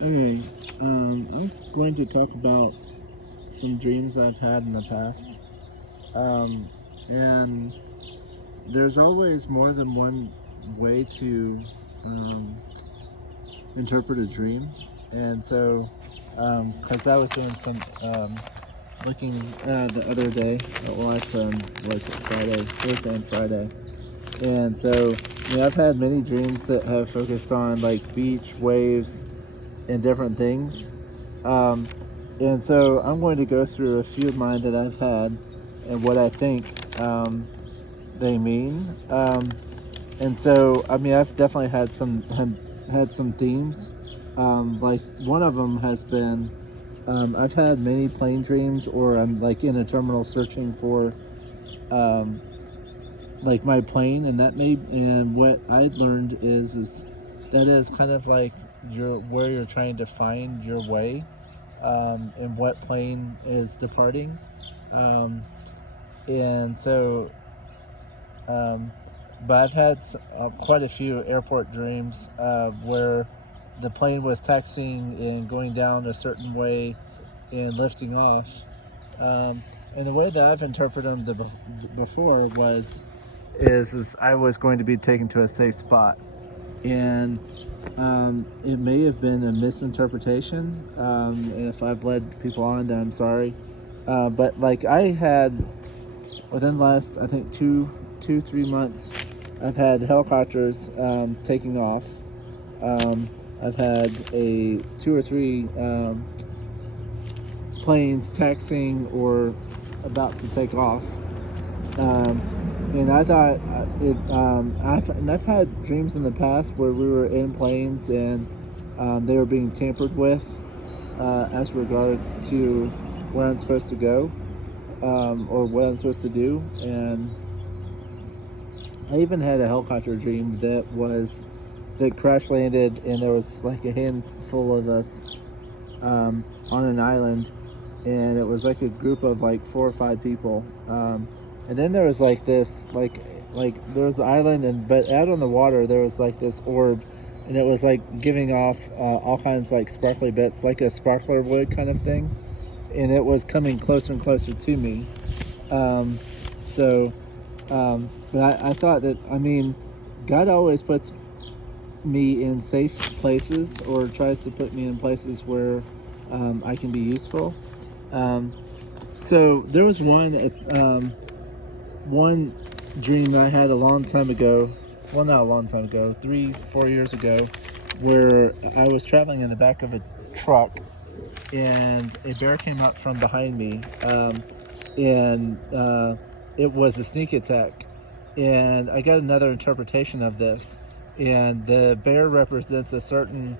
Okay, I'm going to talk about some dreams I've had in the past. Um, and there's always more than one way to um, interpret a dream. And so, because I was doing some looking the other day, was it Friday, Thursday and Friday. And so, I've had many dreams that have focused on like beach, waves, and different things. Um, and so I'm going to go through a few of mine that I've had and what I think they mean. And so, I've definitely had some themes. Like one of them has been I've had many plane dreams, or I'm like in a terminal searching for um, like my plane, and what I learned is that is kind of like where you're trying to find your way, and what plane is departing. Um, and so, um, but I've had quite a few airport dreams where the plane was taxiing and going down a certain way and lifting off. Um, and the way that I've interpreted them before is I was going to be taken to a safe spot, and it may have been a misinterpretation. And if I've led people on, then I'm sorry. But like I had within the last, I think 3 months, I've had helicopters taking off. I've had a two or three planes taxiing or about to take off. And I thought I've had dreams in the past where we were in planes and they were being tampered with as regards to where I'm supposed to go, or what I'm supposed to do. And I even had a helicopter dream that crash landed, and there was like a handful of us on an island, and it was like a group of like 4 or 5 people. And then there was like this, like there was the island, but out on the water there was like this orb, and it was like giving off all kinds of like sparkly bits, like a sparkler would kind of thing, and it was coming closer and closer to me. Um, so, but I thought that God always puts me in safe places, or tries to put me in places where I can be useful. So there was one dream I had a long time ago. Well, not a long time ago, 3-4 years ago, where I was traveling in the back of a truck, and a bear came up from behind me, and it was a sneak attack. And I got another interpretation of this, and the bear represents a certain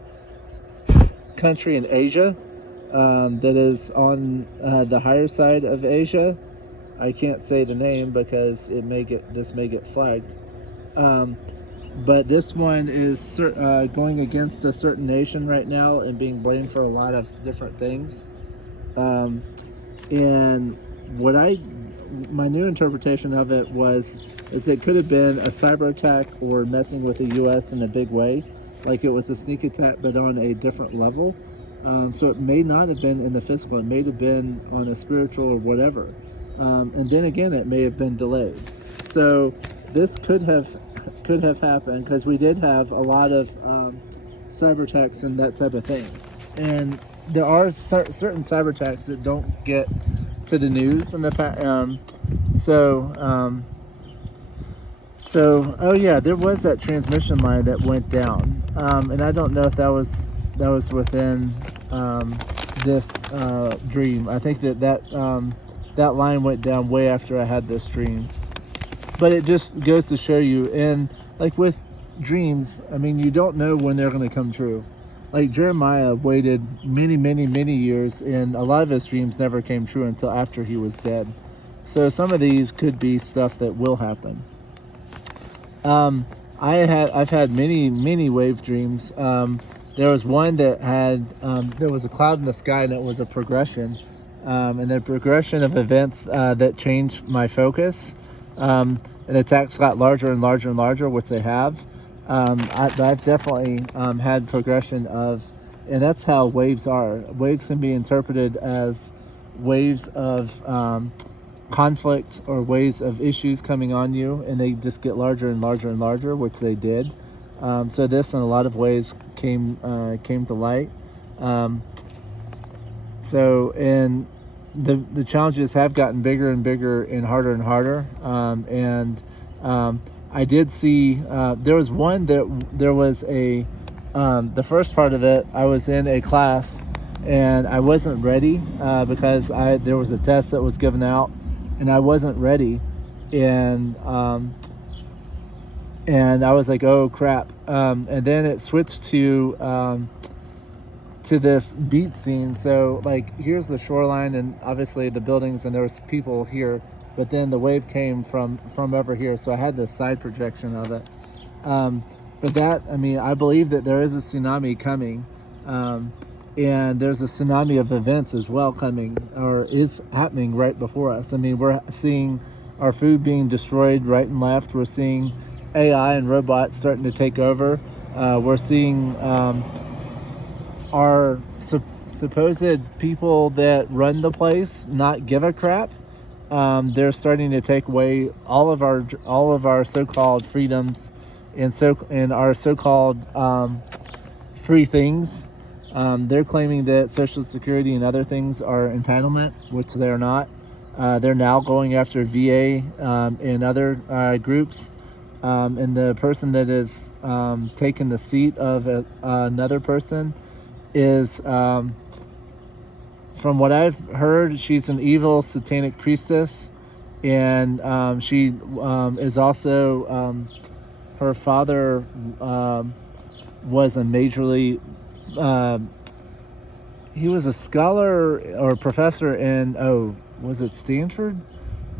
country in Asia that is on the higher side of Asia. I can't say the name because this may get flagged. But this one is going against a certain nation right now and being blamed for a lot of different things. And my new interpretation of it is it could have been a cyber attack or messing with the U.S. in a big way, like it was a sneak attack but on a different level. So it may not have been in the physical; it may have been on a spiritual or whatever. And then again, it may have been delayed. So this could have happened because we did have a lot of cyber attacks and that type of thing. And there are certain cyber attacks that don't get to the news in the past. Oh yeah, there was that transmission line that went down, and I don't know if that was within this dream. I think that line went down way after I had this dream. But it just goes to show you, and like with dreams, you don't know when they're going to come true. Like Jeremiah waited many, many, many years, and a lot of his dreams never came true until after he was dead. So some of these could be stuff that will happen. I've had many, many wave dreams. There was one that had there was a cloud in the sky, and it was a progression, and the progression of events that changed my focus. And attacks got larger and larger and larger, which they have. I've definitely had progression of And that's how waves are. Waves can be interpreted as waves of conflict or waves of issues coming on you, and they just get larger and larger and larger, which they did. So this, in a lot of ways, came to light. And the challenges have gotten bigger and bigger and harder. I did see there was one that there was a the first part of it. I was in a class and I wasn't ready because there was a test that was given out and I wasn't ready, and I was like, oh crap, and then it switched to this beach scene. So like, here's the shoreline and obviously the buildings, and there was people here, but then the wave came from over here, so I had this side projection of it. But that, I mean, I believe that there is a tsunami coming, and there's a tsunami of events as well coming, or is happening right before us. I mean, we're seeing our food being destroyed right and left. We're seeing AI and robots starting to take over. We're seeing our supposed people that run the place not give a crap. They're starting to take away all of our so-called freedoms and our so-called free things. They're claiming that Social Security and other things are entitlement, which they're not. They're now going after VA and other groups. And the person that is taking the seat of another person is, from what I've heard, she's an evil satanic priestess, and she is also, her father was a majorly, he was a scholar or professor in, was it Stanford?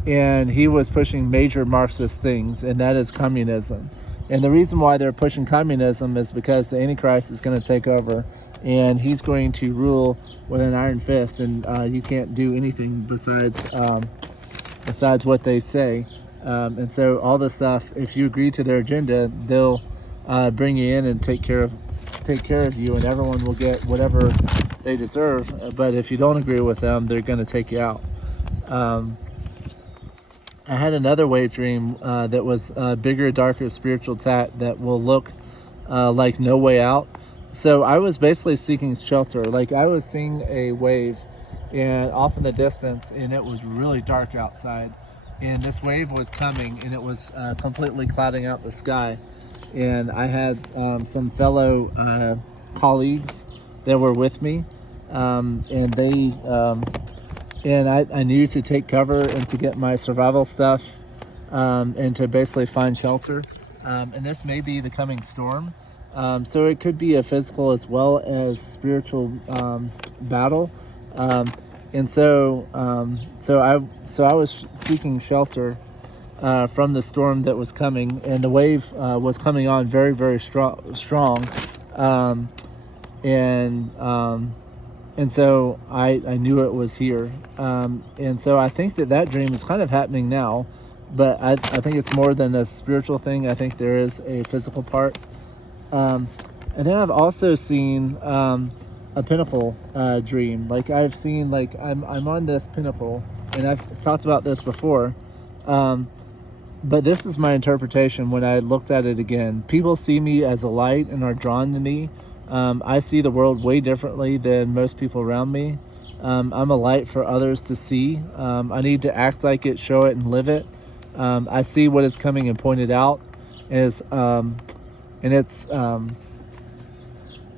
And he was pushing major Marxist things, and that is communism. And the reason why they're pushing communism is because the Antichrist is going to take over, and he's going to rule with an iron fist, and you can't do anything besides what they say. And so all this stuff, if you agree to their agenda, they'll bring you in and take care of you, and everyone will get whatever they deserve. But if you don't agree with them, they're going to take you out. I had another wave dream that was a bigger, darker spiritual attack that will look like No Way Out. So I was basically seeking shelter. Like, I was seeing a wave and off in the distance, and it was really dark outside. And this wave was coming, and it was completely clouding out the sky. And I had some fellow colleagues that were with me, and they... and I knew to take cover and to get my survival stuff, and to basically find shelter. And this may be the coming storm. So it could be a physical as well as spiritual battle. And so I was seeking shelter from the storm that was coming, and the wave was coming on very, very strong. And so I knew it was here. And so I think that dream is kind of happening now, but I think it's more than a spiritual thing. I think there is a physical part. And then I've also seen a pinnacle dream. Like, I've seen, like, I'm on this pinnacle, and I've talked about this before. But this is my interpretation when I looked at it again. People see me as a light and are drawn to me. I see the world way differently than most people around me. I'm a light for others to see. I need to act like it, show it, and live it. I see what is coming and point it out.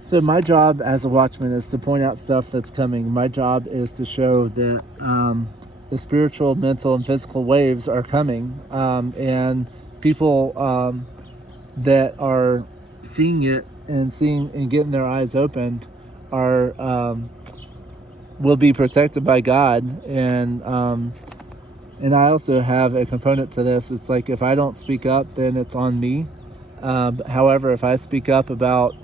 So my job as a watchman is to point out stuff that's coming. My job is to show that the spiritual, mental, and physical waves are coming. And people that are seeing it and getting their eyes opened will be protected by God. And I also have a component to this. It's like, if I don't speak up, then it's on me. However, if I speak up about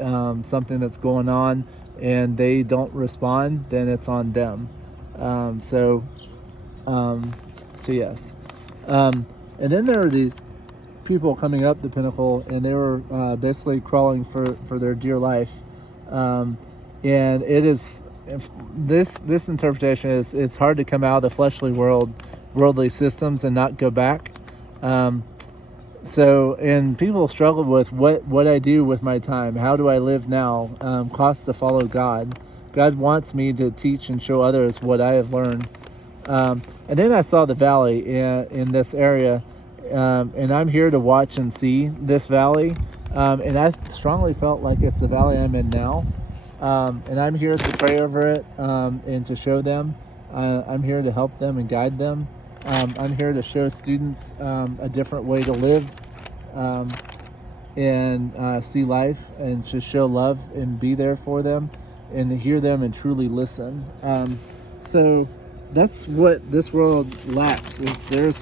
something that's going on and they don't respond, then it's on them. So yes. And then there are these people coming up the pinnacle, and they were basically crawling for their dear life. And it is, this interpretation is, it's hard to come out of the fleshly world, worldly systems, and not go back. Um, so, and people struggle with what I do with my time. How do I live now? Costs to follow God. God wants me to teach and show others what I have learned. And then I saw the valley in this area, and I'm here to watch and see this valley. And I strongly felt like it's the valley I'm in now. And I'm here to pray over it, and to show them. I'm here to help them and guide them. I'm here to show students a different way to live, and see life, and to show love and be there for them, and to hear them and truly listen. So that's what this world lacks. There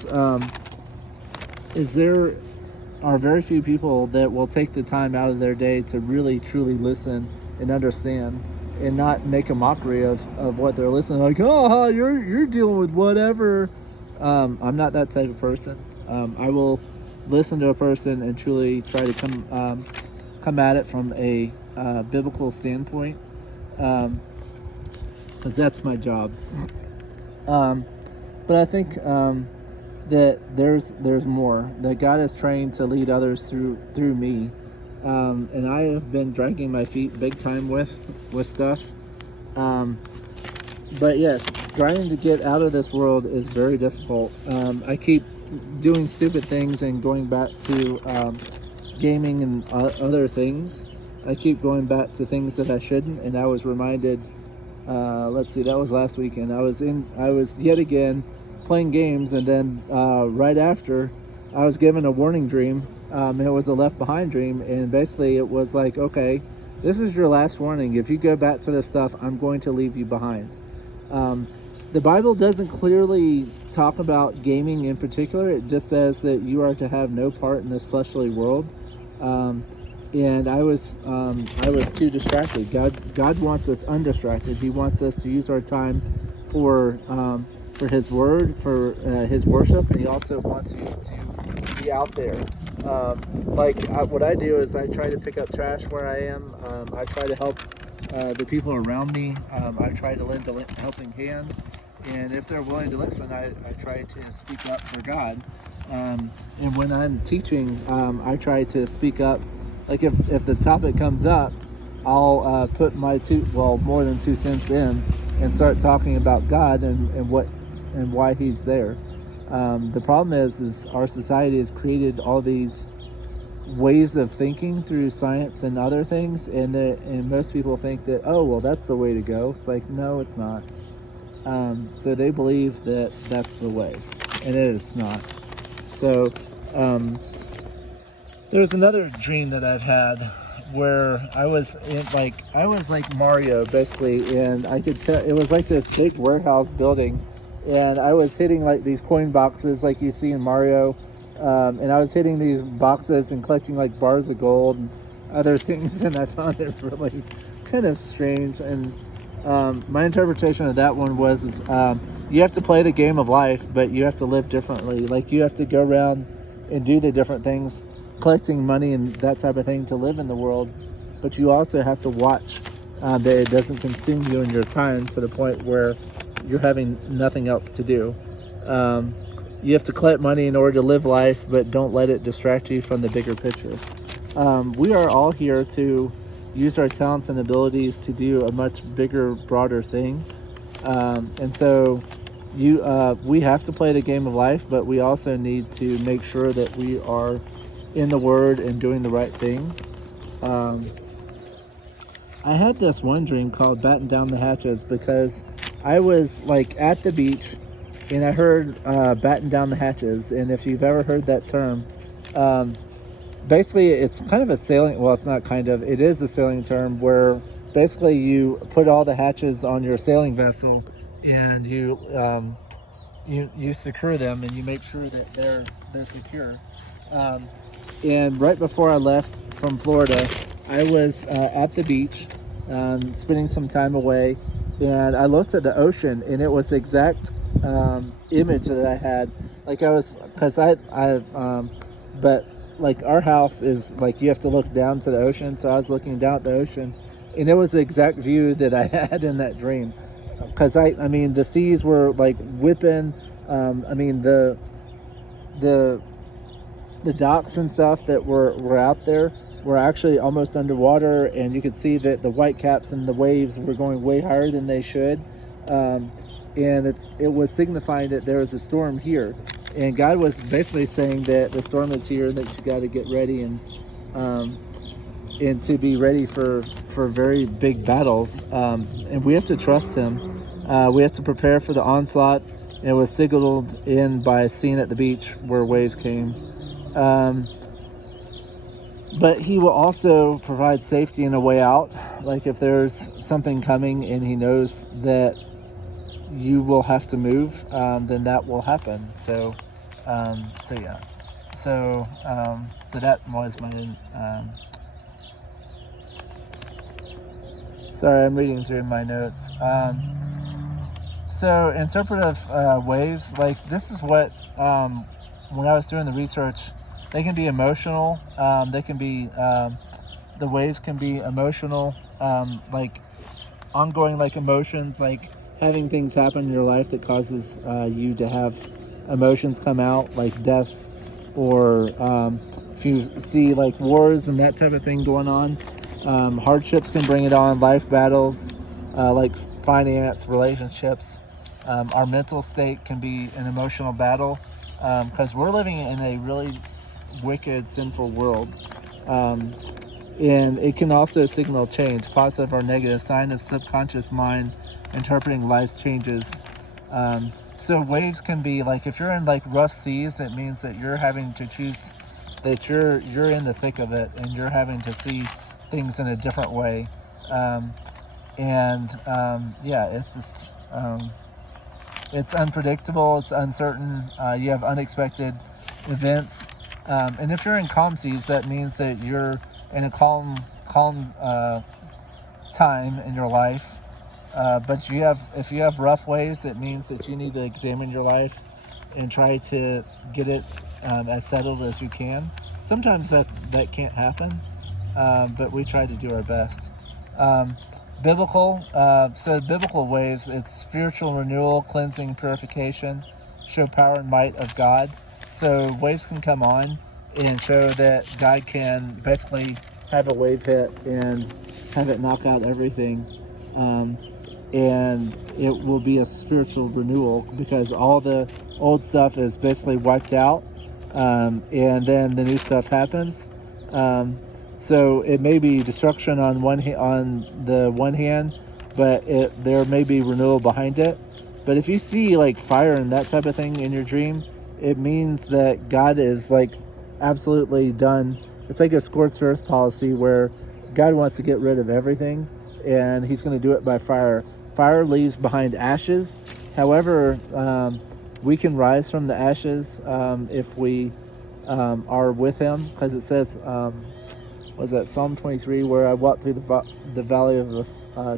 are very few people that will take the time out of their day to really truly listen and understand, and not make a mockery of what they're listening. Like, oh, you're dealing with whatever. I'm not that type of person. I will listen to a person and truly try to come at it from a biblical standpoint, because that's my job. But I think that there's more that God is trying to lead others through me, and I have been dragging my feet big time with stuff. But yes, trying to get out of this world is very difficult. I keep doing stupid things and going back to gaming and other things. I keep going back to things that I shouldn't, and I was reminded. Let's see, that was last weekend. I was yet again playing games, and then right after, I was given a warning dream. And it was a Left Behind dream, and basically it was like, okay, this is your last warning. If you go back to this stuff, I'm going to leave you behind. The Bible doesn't clearly talk about gaming in particular. It just says that you are to have no part in this fleshly world. And I was too distracted. God wants us undistracted. He wants us to use our time for His Word, for His worship, and He also wants you to be out there. What I do is I try to pick up trash where I am. I try to help the people around me. I try to lend a helping hand, and if they're willing to listen, I try to speak up for God. And when I'm teaching, I try to speak up. Like if the topic comes up, I'll put my more than 2 cents in, and start talking about God and why He's there. The problem is our society has created all these ways of thinking through science and other things, and most people think that, oh, well, that's the way to go. It's like, no, it's not. So they believe that that's the way, and it is not. So there's another dream that I've had where I was like Mario basically, and I could tell it was like this big warehouse building, and I was hitting like these coin boxes like you see in Mario, and I was hitting these boxes and collecting like bars of gold and other things, and I found it really kind of strange. And my interpretation of that one was you have to play the game of life, but you have to live differently. Like you have to go around and do the different things, collecting money and that type of thing to live in the world, but you also have to watch that it doesn't consume you and your time to the point where you're having nothing else to do. You have to collect money in order to live life, but don't let it distract you from the bigger picture. We are all here to use our talents and abilities to do a much bigger, broader thing. And so we have to play the game of life, but we also need to make sure that we are in the Word and doing the right thing. I had this one dream called Batten Down the Hatches, because I was like at the beach and I heard batten down the hatches. And if you've ever heard that term, basically it's kind of a sailing, well, it's not kind of, it is a sailing term where basically you put all the hatches on your sailing vessel and you secure them, and you make sure that they're secure. And right before I left from Florida, I was at the beach, spending some time away, and I looked at the ocean, and it was the exact image that I had. Like but like our house is like you have to look down to the ocean, so I was looking down at the ocean, and it was the exact view that I had in that dream, because I mean the seas were like whipping. I mean the the docks and stuff that were out there were actually almost underwater, and you could see that the white caps and the waves were going way higher than they should. And it was signifying that there was a storm here, and God was basically saying that the storm is here, that you got to get ready and to be ready for very big battles. And we have to trust Him. We have to prepare for the onslaught. And it was signaled in by a scene at the beach where waves came. But He will also provide safety and a way out. Like if there's something coming and He knows that you will have to move, then that will happen. So yeah. So, but that was my. Sorry, I'm reading through my notes. So interpretive waves, like this is what when I was doing the research, they can be emotional. They can be the waves can be emotional, like ongoing, like emotions, like having things happen in your life that causes you to have emotions come out, like deaths, or if you see like wars and that type of thing going on, hardships can bring it on, life battles, like finance, relationships. Our mental state can be an emotional battle, because we're living in a really wicked, sinful world. And it can also signal change, positive or negative, sign of subconscious mind interpreting life's changes. So waves can be like, if you're in like rough seas, it means that you're having to choose, that you're in the thick of it, and you're having to see things in a different way. Yeah, it's just it's unpredictable, it's uncertain. You have unexpected events, and if you're in calm seas, that means that you're in a calm time in your life. But if you have rough waves, it means that you need to examine your life and try to get it as settled as you can. Sometimes that can't happen, but we try to do our best. Biblical waves, it's spiritual renewal, cleansing, purification, show power and might of God. So waves can come on and show that God can basically have a wave hit and have it knock out everything. And it will be a spiritual renewal, because all the old stuff is basically wiped out, and then the new stuff happens. So it may be destruction on the one hand, but there may be renewal behind it. But if you see like fire and that type of thing in your dream, it means that God is like absolutely done. It's like a scorched earth policy where God wants to get rid of everything, and He's going to do it by fire. Fire leaves behind ashes. However, we can rise from the ashes if we are with Him, because it says, was that Psalm 23, where I walk through the valley of the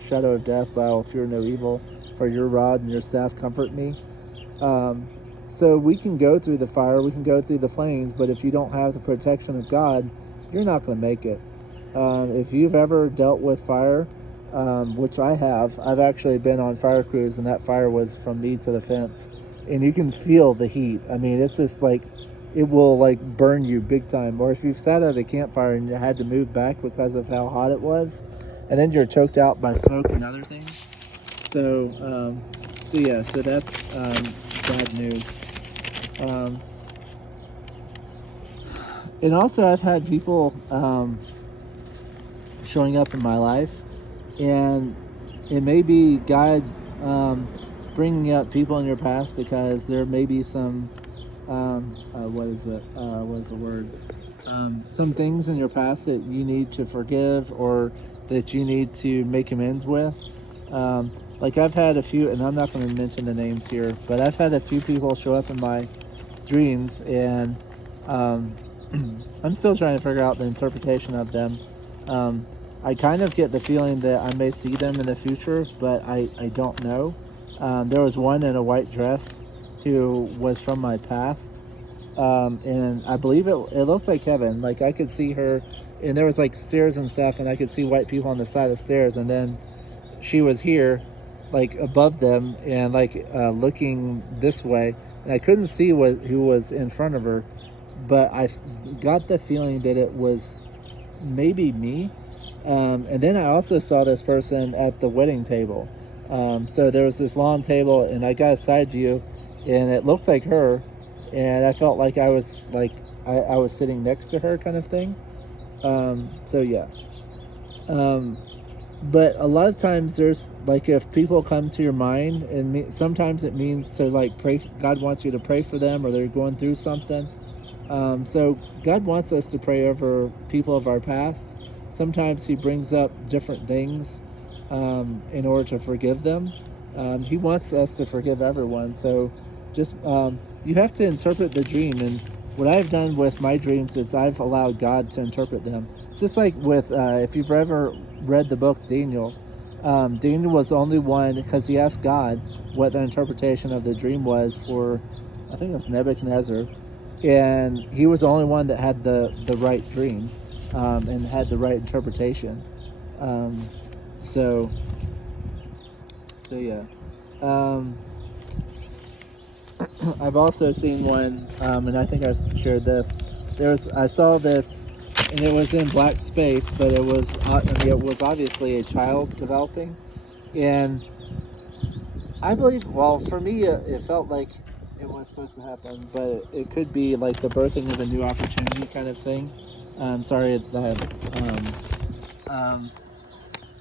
shadow of death, but I will fear no evil, for your rod and your staff comfort me. So we can go through the fire, we can go through the flames, but if you don't have the protection of God, you're not going to make it. If you've ever dealt with fire, which I have, I've actually been on fire crews, and that fire was from me to the fence, and you can feel the heat. I mean, it's just like, it will like burn you big time. Or if you've sat at a campfire and you had to move back because of how hot it was, and then you're choked out by smoke and other things. So that's bad news. And also, I've had people showing up in my life, and it may be God bringing up people in your past, because there may be some some things in your past that you need to forgive, or that you need to make amends with. Like I've had a few, and I'm not going to mention the names here, but I've had a few people show up in my dreams, and I'm still trying to figure out the interpretation of them. I kind of get the feeling that I may see them in the future, but I don't know. There was one in a white dress who was from my past, and I believe it looked like Kevin. Like I could see her and there was like stairs and stuff, and I could see white people on the side of the stairs, and then she was here, like above them, and like looking this way, and I couldn't see who was in front of her, but I got the feeling that it was maybe me. And then I also saw this person at the wedding table. So there was this long table, and I got a side view, and it looked like her, and I felt like I was I was sitting next to her, kind of thing. So yeah. But a lot of times there's like, if people come to your mind, and sometimes it means to like pray. God wants you to pray for them, or they're going through something. So God wants us to pray over people of our past. Sometimes he brings up different things in order to forgive them. He wants us to forgive everyone. So just you have to interpret the dream. And what I've done with my dreams is I've allowed God to interpret them. Just like with, if you've ever read the book Daniel, Daniel was the only one, because he asked God what the interpretation of the dream was for, I think it was Nebuchadnezzar, and he was the only one that had the right dream and had the right interpretation. So yeah. I've also seen one, and I think I've shared this. I saw this, and it was in black space, but it was obviously a child developing, and I believe, well, for me, it felt like it was supposed to happen, but it could be like the birthing of a new opportunity kind of thing. Sorry that.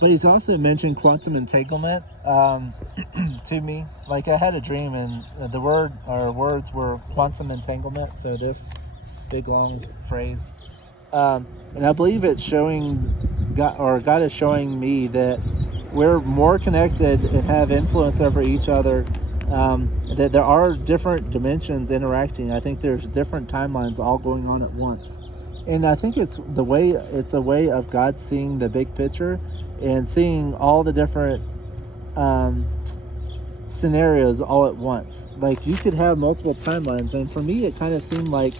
But he's also mentioned quantum entanglement to me. Like, I had a dream, and the words were quantum entanglement. So this big long phrase, and I believe it's showing God is showing me that we're more connected and have influence over each other. That there are different dimensions interacting. I think there's different timelines all going on at once. And I think it's a way of God seeing the big picture and seeing all the different scenarios all at once. Like, you could have multiple timelines, and for me it kind of seemed like,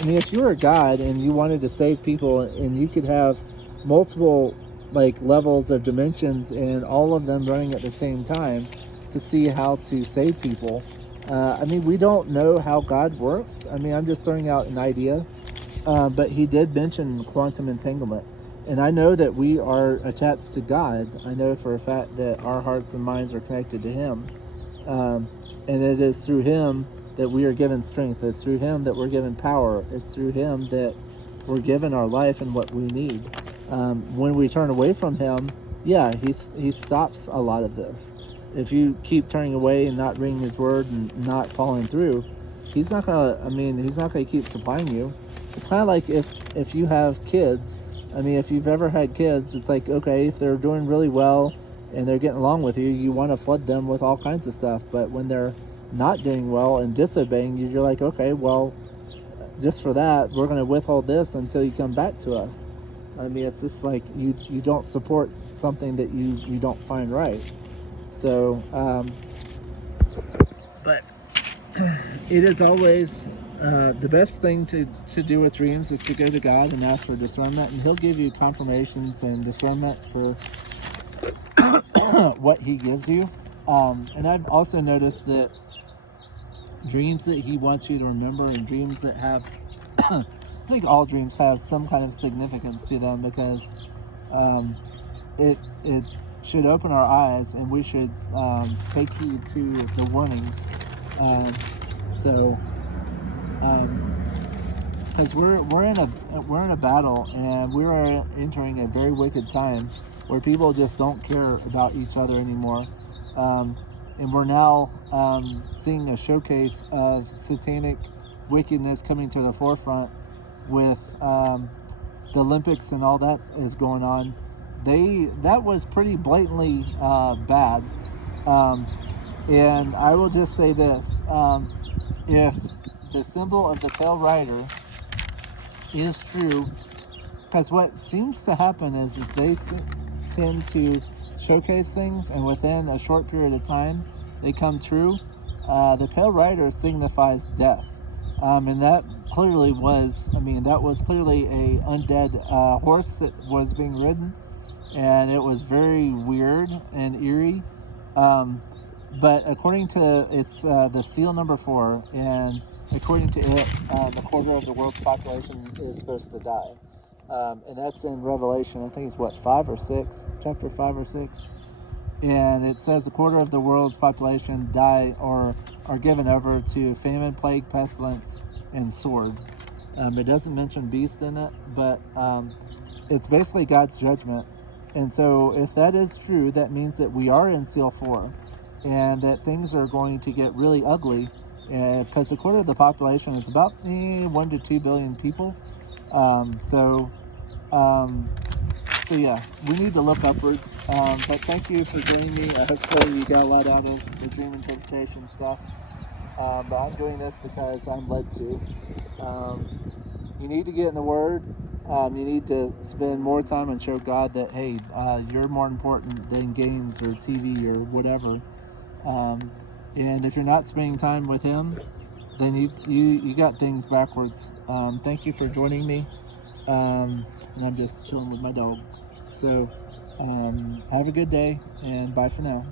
I mean, if you were a God and you wanted to save people, and you could have multiple like levels of dimensions and all of them running at the same time to see how to save people. I mean, we don't know how God works. I mean, I'm just throwing out an idea, but he did mention quantum entanglement. And I know that we are attached to God. I know for a fact that our hearts and minds are connected to him. And it is through him that we are given strength. It's through him that we're given power. It's through him that we're given our life and what we need. When we turn away from him, yeah, he stops a lot of this. If you keep turning away and not reading his word and not following through, he's not gonna keep supplying you. It's kind of like if you have kids. I mean, if you've ever had kids, it's like, okay, if they're doing really well and they're getting along with you, you want to flood them with all kinds of stuff. But when they're not doing well and disobeying you, you're like, okay, well, just for that, we're going to withhold this until you come back to us. I mean, it's just like you don't support something that you don't find right. So, but it is always the best thing to do with dreams is to go to God and ask for discernment, and he'll give you confirmations and discernment for what he gives you. And I've also noticed that dreams that he wants you to remember, and dreams that have I think all dreams have some kind of significance to them, because it should open our eyes, and we should take heed to the warnings. Because we're in a battle, and we're entering a very wicked time where people just don't care about each other anymore, and we're now seeing a showcase of satanic wickedness coming to the forefront with the Olympics and all that is going on. That was pretty blatantly bad, and I will just say this: if the symbol of the pale rider is true, because what seems to happen is they tend to showcase things, and within a short period of time they come true. The pale rider signifies death, and clearly was, I mean, that was clearly a undead horse that was being ridden, and it was very weird and eerie. Um, but according to it's the seal number 4, and according to it, a quarter of the world's population is supposed to die, and that's in Revelation. I think it's what, 5 or 6, chapter 5 or 6, and it says a quarter of the world's population die or are given over to famine, plague, pestilence, and sword. It doesn't mention beast in it, but it's basically God's judgment. And so if that is true, that means that we are in seal 4, and that things are going to get really ugly, because a quarter of the population is about 1 to 2 billion people. So yeah, we need to look upwards. But thank you for joining me. Hopefully you got a lot out of the dream interpretation stuff. But I'm doing this because I'm led to. You need to get in the Word. You need to spend more time and show God that, hey, you're more important than games or TV or whatever. And if you're not spending time with Him, then you got things backwards. Thank you for joining me. And I'm just chilling with my dog. So have a good day, and bye for now.